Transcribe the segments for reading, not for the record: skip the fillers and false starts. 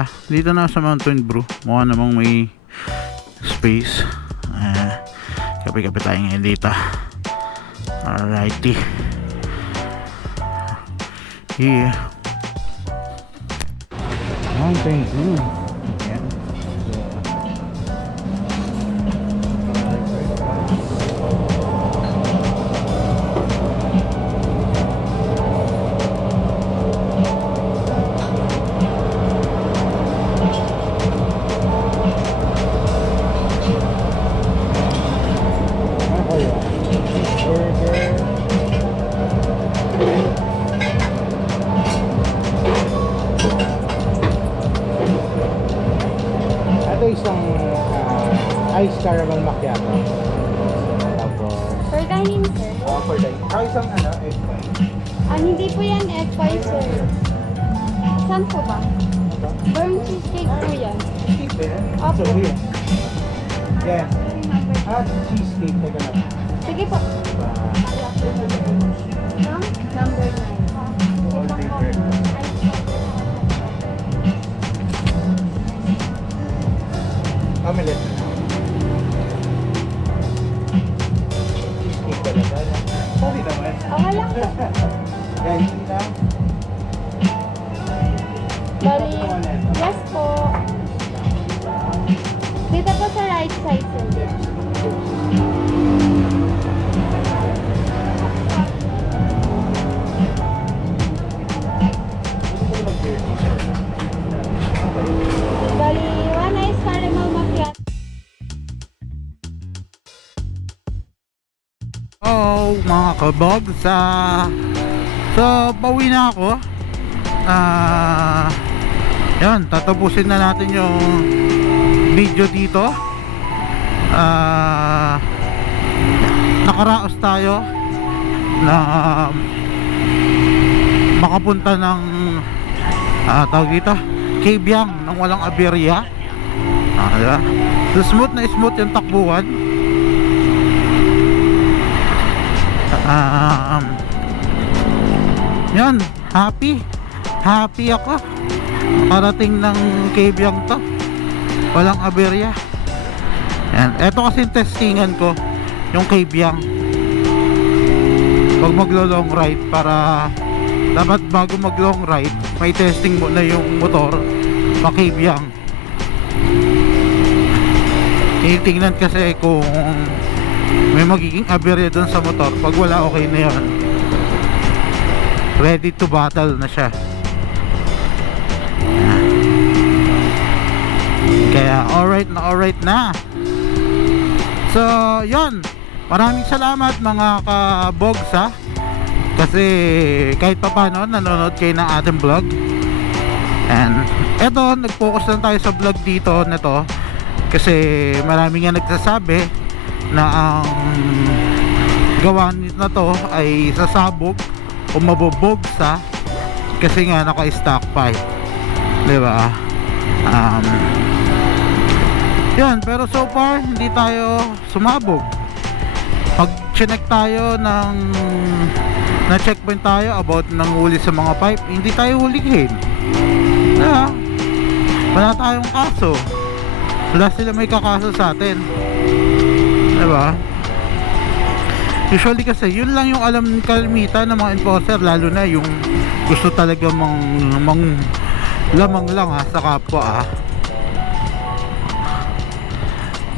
Diba? Dito na sa Mountain Brew. Mukha namang may space. Kape-kape tayo ngayon dito. Alrighty. Yeah. Mountain Brew. Yan. Isang ice caramel macchiato. Tapos For dining, sir? for dining. Isang egg pie. Hindi po yan egg pie, sir. Saan po ba? Burn cheesecake po yan. Cheesecake? Opo. So here. Yeah. Cheesecake. Teka lang. Sige po. Ma'am? Number 9. All day breakfast. Omelette. Cheesecake talaga. Sorry naman. Okay lang po. Yan, hindi lang. Bali, yes po. Dito po sa right side, sir. Bali, one ice caramel macchiato. Oh, mga kabog, so pauwi na ako. Yan, tatapusin na natin yung video dito. Nakaraos tayo na makapunta ng tawag dito, Kabyang nang walang aberya. Diba? So, smooth na smooth yung takbuhan. Yan, happy ako parating ng Kabyang to, walang aberya. Yan, eto kasi testingan ko yung Kabyang pag maglo long ride, para dapat bago mag long ride may testing mo na yung motor pa Kabyang. Tingnan kasi kung may magiging aberya dun sa motor. Pag wala, okay na yun, ready to battle na siya. Kaya alright na. So yun, maraming salamat mga kabogs, kasi kahit pa paano nanonood kayo ng ating vlog. And eto, nag-focus lang tayo sa vlog dito na to kasi marami nga nagsasabi na ang gawa na to ay sasabog o mabobogsa kasi nga naka-stock pipe, diba? Yan, pero so far hindi tayo sumabog. Pag chinek tayo ng na checkpoint tayo about ng huli sa mga pipe, hindi tayo hulihin, diba? Wala tayong kaso, wala sila may kakaso sa atin, diba? Usually kasi yun lang yung alam ng kalimitan ng mga enforcer, lalo na yung gusto talaga lamang lang sa kapwa.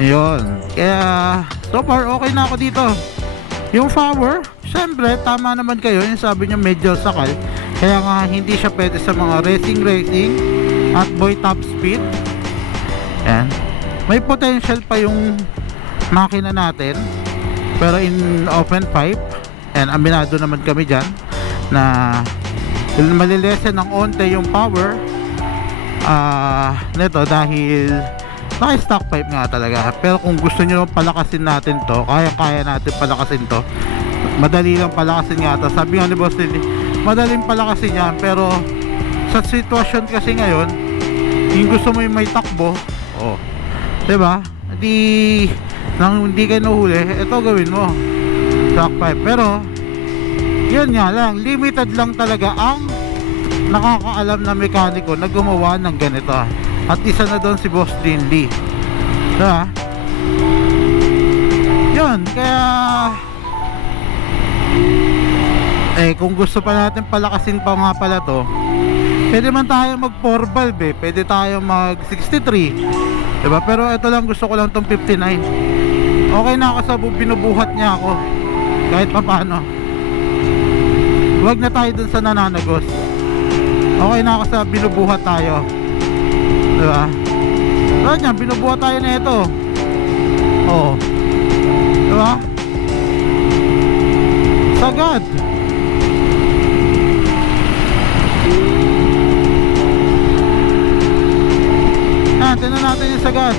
Yun, kaya so far okay na ako dito. Yung power, syempre tama naman kayo, yung sabi nyo medyo sakal, kaya nga hindi siya pwede sa mga racing at boy top speed. Yan, may potential pa yung makina natin, pero in open pipe, and aminado naman kami dyan na malilesen ng onte yung power nito dahil naka-stock pipe nga talaga. Pero kung gusto nyo palakasin natin to, kaya natin palakasin to, madali lang palakasin nga to. Sabi nga ni Boss Lily, madaling palakasin yan, pero sa sitwasyon kasi ngayon, yung gusto mo yung may takbo, diba? Hindi kayo nahuli, ito gawin mo, stock pipe. Pero yun nga lang, limited lang talaga ang nakakaalam na mekaniko na gumawa ng ganito. At isa na doon si Boss Lindy. Diba? Yun, kaya kung gusto pa natin palakasin pa nga pala to, pwede man tayo mag 4 valve pwede tayo mag 63, diba? Pero ito lang, gusto ko lang tong 59. Okay na ako sa binubuhat niya ako kahit pa paano. Huwag na tayo dun sa nananagos. Okay na ako sa binubuhat tayo, diba? Diba niya, binubuhat tayo na ito. Oo, diba? Sagad. Tignan natin yung sagad.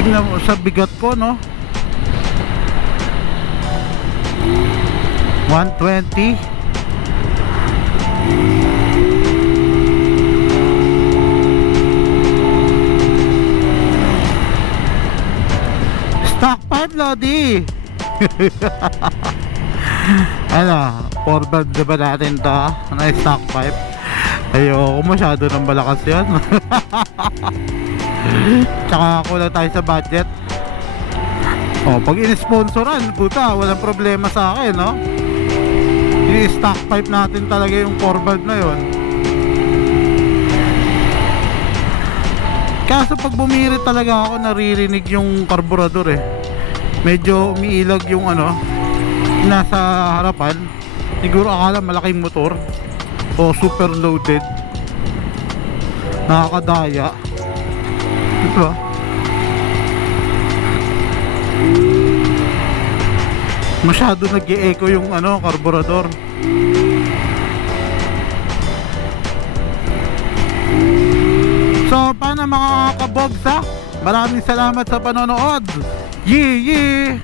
Tingnan mo sa bigat ko, no? 120. Stock 5, Lodi. Ano, 4 band ba natin to? Ano yung stock 5? Ayoko, masyado ng malakas yan. Tsaka kulang tayo sa budget. Oh, pag in-sponsoran, puta, walang problema sa akin, no? Yung stock 5 natin talaga yung 4 band na yun. Kaso pag bumirit talaga ako, naririnig yung karburador medyo umiilag yung ano nasa harapan. Siguro akala malaking motor o super loaded, nakakadaya, diba? Masyado nag-e-echo yung ano karburador. So, paano mga kabogsa? Maraming salamat sa panonood. Yee!